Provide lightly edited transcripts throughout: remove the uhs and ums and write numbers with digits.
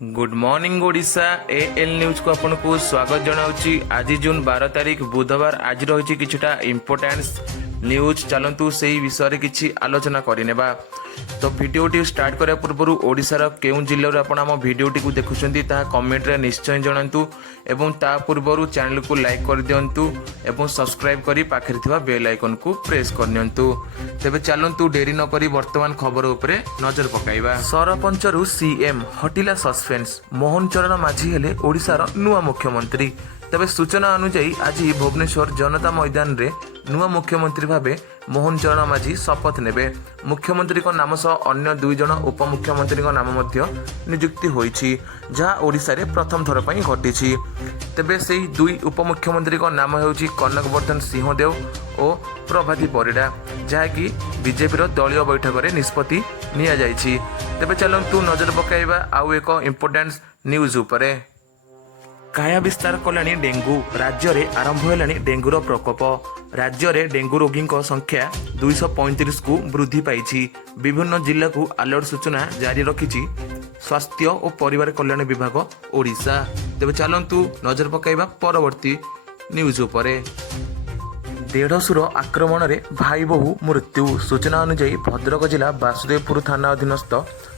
Good morning Odisha AL news को आपन को स्वागत जनाउची। आज जून 12 तारीख बुधवार आज रही किछुटा इंपोर्टेंस न्यूज चलतु से विषय रे किछि आलोचना करिनेबा। तो भिडियोटी स्टार्ट करा पूर्व ओडिशार केउं जिल्ला रे आपण आम भिडियोटी को देखुछंती ता कमेंट रे निश्चय जणांतु एवं ता पूर्व चैनल को लाइक कर दियंतु एवं सब्सक्राइब करी पाखरे थिबा बेल आइकन को प्रेस कर नियंतु। तेबे चलंतु डेरी न करी वर्तमान खबर उपरे नजर पकाइबा। सरपंच रु सीएम हटिला सस्पेंस, मोहन चरण माझी हेले ओडिशार नुआ मुख्यमंत्री। तेबे सूचना अनुसार आज भुवनेश्वर जनता मैदान रे नुआ मुख्यमंत्री भावे मोहन चरण माझी शपथ नेबे। मुख्यमंत्री को नाम सह अन्य दुई जन उपमुख्यमंत्री को नाम मध्य नियुक्ति होईछि, जहा ओडिशा रे प्रथम थर पई घटिछि। तेबे सेही दुई उपमुख्यमंत्री को नाम हेउछि कनकवर्धन सिंहदेव और प्रभाती परिडा, जहाँकि बीजेपी दलीय बैठक में निष्पत्ति निया जाइछि। तेबे चलंतु नजर पकाइबा आउ एक इंपोर्टेंस न्यूज उपरे। काया विस्तार कलानी डेंगू, राज्य में आरंभ होलानी डेंगूर प्रकोप। राज्य में डेंगू रोगी संख्या 235 को वृद्धि पाई। विभिन्न जिला को अलर्ट सूचना जारी रखिछि स्वास्थ्य और परिवार कल्याण विभाग ओडिशा। तेबे चलंतु नजर पकाइबा परवर्ती न्यूज उपरे। देढ़सुर आक्रमण रे भाई बहु मृत्यु। सूचना अनुसार भद्रक जिला बासुदेवपुर थाना अधीनस्थ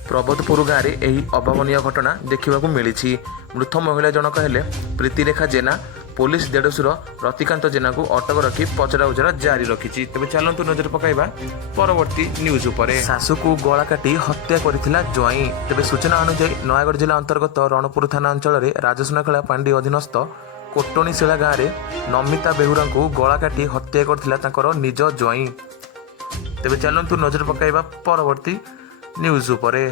प्रबोधपुर गाँव में यही अभावनीय घटना देखा मिली। मृत महिला जनक हेले प्रीतिरेखा जेना। पुलिस देढ़सुर रतिकांत जेना को अटक रखी पचरा उचरा जारी रखी। तेज चलतु नजर पकाइबा परवर्ती न्यूज उपरे। शाशु को गला काटी हत्या करथिला ज्वाई। तेज सूचना अनुसार नयागढ़ जिला अंतर्गत रणपुर थाना अंचल में राजसुनाखेला पांडी अधीनस्थ कोटणीशिला गाँव में नमिता बेहुरा को गला काटी हत्या करथिला तांकर निज ज्वाई। तेज चलतु नजर पकाइबा परवर्ती न्यूज उपरे।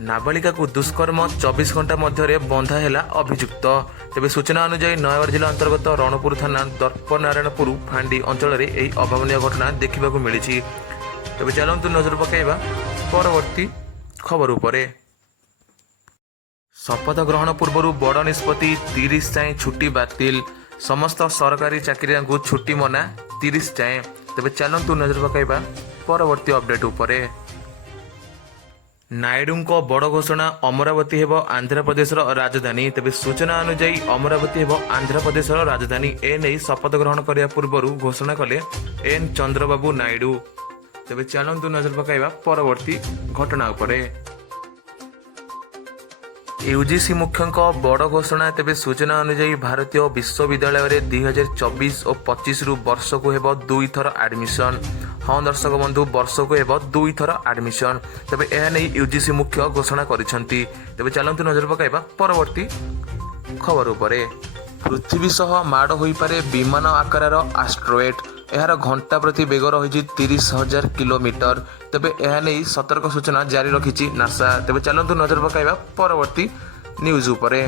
नाबालिका को दुष्कर्म 24 घंटा मध्य बंधा है अभियुक्त। तेज सूचना अनुसार नयागढ़ जिला अंतर्गत रणपुर थाना दर्पनारायणपुर फांडी अंचल में यही अभावनीय घटना देखा मिली। तेज चलतु नजर पकाइबा परवर्ती खबर उपरे। शपथ ग्रहण पूर्व बड़ निष्पत्ति 30 जाए छुट्टी बातिल। समस्त सरकारी चाकरिया को छुट्टी मना 30 जाए। तेज चलतु नजर पकाइबा परवर्ती अपडेट उपरे। नायडू को बड़ घोषणा, अमरावती हेब आंध्र प्रदेश राजधानी। तेज सूचना अनुसार अमरावती हेब आंध्र प्रदेश राजधानी। एने शपथ ग्रहण करने पूर्व घोषणा कले एन चंद्रबाबू नायडू। तेज चलतु नजर पकाइबा परवर्ती घटना उपरे। यूजीसी मुख्यों बड़ घोषणा। तेज सूचना अनुसार भारतीय विश्वविद्यालय 2024 और 25 वर्ष को हेब 2 थर एडमिशन। हाँ दर्शक बंधु, वर्ष को हेब 2 थर एडमिशन। तेज यह यूजीसी मुख्य घोषणा करिसेंती। तेज चलतु नजर पकाइबा परवर्ती खबर उपरे। पृथ्वी सह माड़ होई पारे विमान आकार एस्ट्रोएड। यार घंटा प्रति बेग रही 30,000 किलोमीटर। तेबे यह नहीं सतर्क सूचना जारी रखी नासा। तेबे चलतु नजर पकाइबा परवर्ती न्यूज उपरे।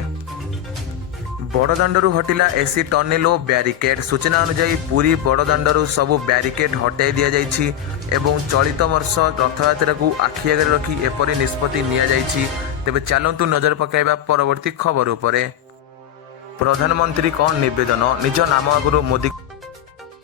बड़दाण्डरू हटिला एसी टनेल और ब्यारिकेड। सूचना अनुसार पूरी बड़दाण्डरू सबू ब्यारिकेड हटाई दि जाइछि एवं चलित वर्ष रथयात्रा को आखि आगे रखी एपरी निष्पत्ति निया जाइछि। तेबे चलतु नजर पकाइबा परवर्ती खबर उपरे। प्रधानमंत्री को निवेदन, निज नाम आगुरु मोदी